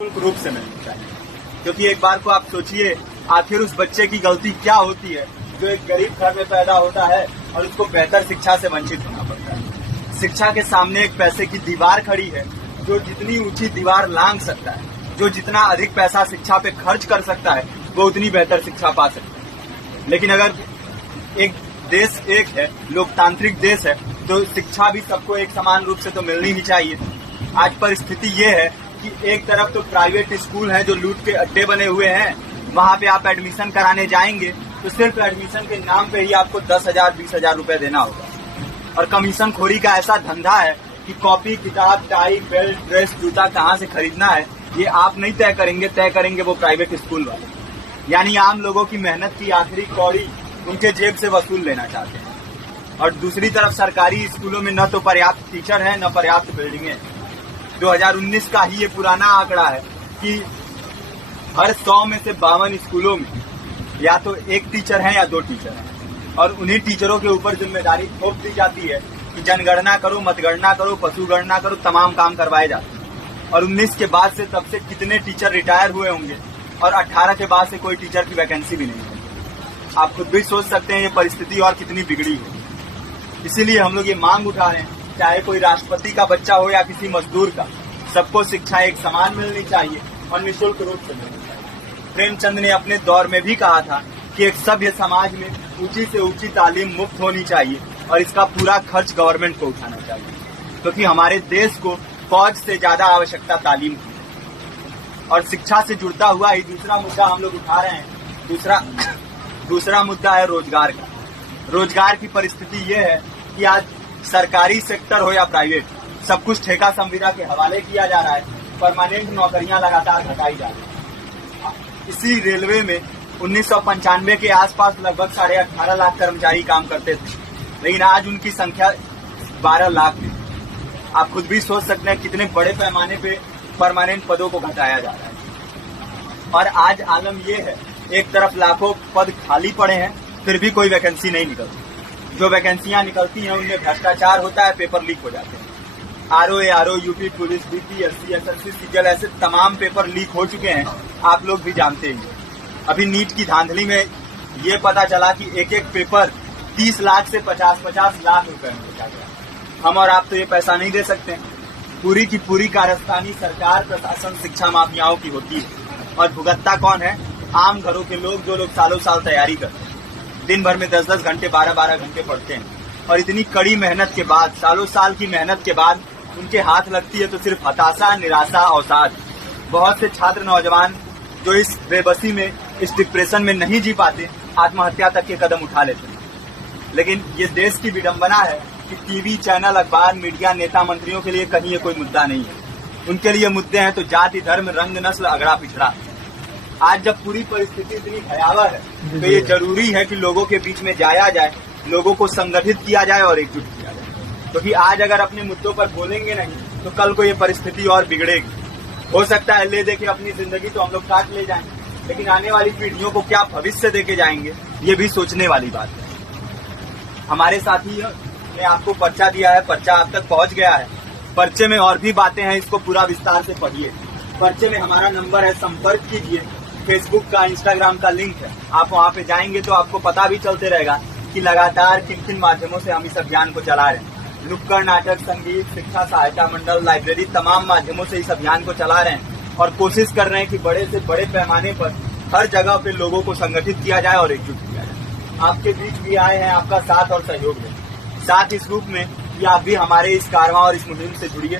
निःशुल्क रूप से मिलनी चाहिए। क्योंकि एक बार को आप सोचिए, आखिर उस बच्चे की गलती क्या होती है जो एक गरीब घर में पैदा होता है और उसको बेहतर शिक्षा से वंचित होना पड़ता है। शिक्षा के सामने एक पैसे की दीवार खड़ी है, जो जितनी ऊंची दीवार लांघ सकता है, जो जितना अधिक पैसा शिक्षा पे खर्च कर सकता है, वो उतनी बेहतर शिक्षा पा सकता है। लेकिन अगर एक देश एक है, लोकतांत्रिक देश है, तो शिक्षा भी सबको एक समान रूप से तो मिलनी ही चाहिए। आज परिस्थिति ये है कि एक तरफ तो प्राइवेट स्कूल हैं जो लूट के अड्डे बने हुए हैं, वहां पे आप एडमिशन कराने जाएंगे तो सिर्फ एडमिशन के नाम पे ही आपको 10,000 20,000 रुपए देना होगा। और कमीशन खोरी का ऐसा धंधा है कि कॉपी, किताब, टाई, बेल्ट, ड्रेस, जूता कहाँ से खरीदना है ये आप नहीं तय करेंगे वो प्राइवेट स्कूल वाले। यानी आम लोगों की मेहनत की आखिरी कौड़ी उनके जेब से वसूल लेना चाहते हैं। और दूसरी तरफ सरकारी स्कूलों में न तो पर्याप्त टीचर है, न पर्याप्त बिल्डिंगें। 2019 का ही ये पुराना आंकड़ा है कि हर 100 में से 52 स्कूलों में या तो एक टीचर है या 2 टीचर हैं। और उन्हीं टीचरों के ऊपर जिम्मेदारी थोप दी जाती है कि जनगणना करो, मतगणना करो, पशुगणना करो, तमाम काम करवाए जाते हैं। और 19 के बाद से तब से कितने टीचर रिटायर हुए होंगे और 18 के बाद से कोई टीचर की वैकेंसी भी नहीं है। आप खुद भी सोच सकते हैं ये परिस्थिति और कितनी बिगड़ी है। इसीलिए हम लोग ये मांग उठा रहे हैं, चाहे कोई राष्ट्रपति का बच्चा हो या किसी मजदूर का, सबको शिक्षा एक समान मिलनी चाहिए और निःशुल्क रूप से मिलनी चाहिए। प्रेमचंद ने अपने दौर में भी कहा था कि एक सभ्य समाज में ऊंची से ऊंची तालीम मुफ्त होनी चाहिए और इसका पूरा खर्च गवर्नमेंट को उठाना चाहिए, क्योंकि हमारे देश को फौज से ज्यादा आवश्यकता तालीम की है। और शिक्षा से जुड़ता हुआ ही दूसरा मुद्दा हम लोग उठा रहे हैं। दूसरा मुद्दा है रोजगार का। रोजगार की परिस्थिति ये है कि आज सरकारी सेक्टर हो या प्राइवेट, सब कुछ ठेका संविदा के हवाले किया जा रहा है। परमानेंट नौकरियां लगातार घटाई जा रही है। इसी रेलवे में 1995 के आसपास लगभग 18.5 लाख कर्मचारी काम करते थे, लेकिन आज उनकी संख्या 12 लाख है। आप खुद भी सोच सकते हैं कितने बड़े पैमाने पे परमानेंट पदों को घटाया जा रहा है। और आज आलम ये है, एक तरफ लाखों पद खाली पड़े हैं, फिर भी कोई वैकेंसी नहीं निकलती। जो वैकेंसियां निकलती हैं उनमें भ्रष्टाचार होता है, पेपर लीक हो जाते हैं। RO, UP police, BPSC, SSC, CGL, ऐसे तमाम पेपर लीक हो चुके हैं, आप लोग भी जानते हैं। अभी नीट की धांधली में ये पता चला कि एक एक पेपर 30 लाख से 50-50 लाख रुपए में बेचा गया। हम और आप तो ये पैसा नहीं दे सकते। पूरी की पूरी कारस्तानी सरकार, प्रशासन, शिक्षा माफियाओं की होती है। और भुगतता कौन है? आम घरों के लोग, जो लोग सालों साल तैयारी करते हैं, दिन भर में 10-10 घंटे, 12-12 घंटे पढ़ते हैं। और इतनी कड़ी मेहनत के बाद, सालों साल की मेहनत के बाद उनके हाथ लगती है तो सिर्फ हताशा, निराशा, अवसाद। बहुत से छात्र नौजवान जो इस बेबसी में, इस डिप्रेशन में नहीं जी पाते, आत्महत्या तक के कदम उठा लेते हैं। लेकिन ये देश की विडंबना है कि टीवी चैनल, अखबार, मीडिया, नेता, मंत्रियों के लिए कहीं ये कोई मुद्दा नहीं है। उनके लिए मुद्दे हैं तो जाति, धर्म, रंग, नस्ल, अगड़ा पिछड़ा। आज जब पूरी परिस्थिति इतनी भयावह है तो ये जरूरी है कि लोगों के बीच में जाया जाए, लोगों को संगठित किया जाए और एकजुट किया जाए। क्योंकि आज अगर अपने मुद्दों पर बोलेंगे नहीं तो कल को ये परिस्थिति और बिगड़ेगी। हो सकता है ले देके अपनी जिंदगी तो हम लोग काट ले जाएंगे, लेकिन आने वाली पीढ़ियों को क्या भविष्य देके जाएंगे, ये भी सोचने वाली बात है। हमारे साथी ने आपको पर्चा दिया है, पर्चा आप तक पहुंच गया है। पर्चे में और भी बातें हैं, इसको पूरा विस्तार से पढ़िए। पर्चे में हमारा नंबर है, संपर्क कीजिए। फेसबुक का, इंस्टाग्राम का लिंक है, आप वहाँ पे जाएंगे तो आपको पता भी चलते रहेगा कि लगातार किन किन माध्यमों से हम इस अभियान को चला रहे हैं। नुक्कड़ नाटक, संगीत, शिक्षा सहायता मंडल, लाइब्रेरी, तमाम माध्यमों से इस अभियान को चला रहे हैं और कोशिश कर रहे हैं कि बड़े से बड़े पैमाने पर हर जगह पे लोगों को संगठित किया जाए और एकजुट किया जाए। आपके बीच भी आए हैं, आपका साथ और सहयोग दें। साथ इस रूप में कि आप भी हमारे इस कारवां और इस मुहिम से जुड़िए।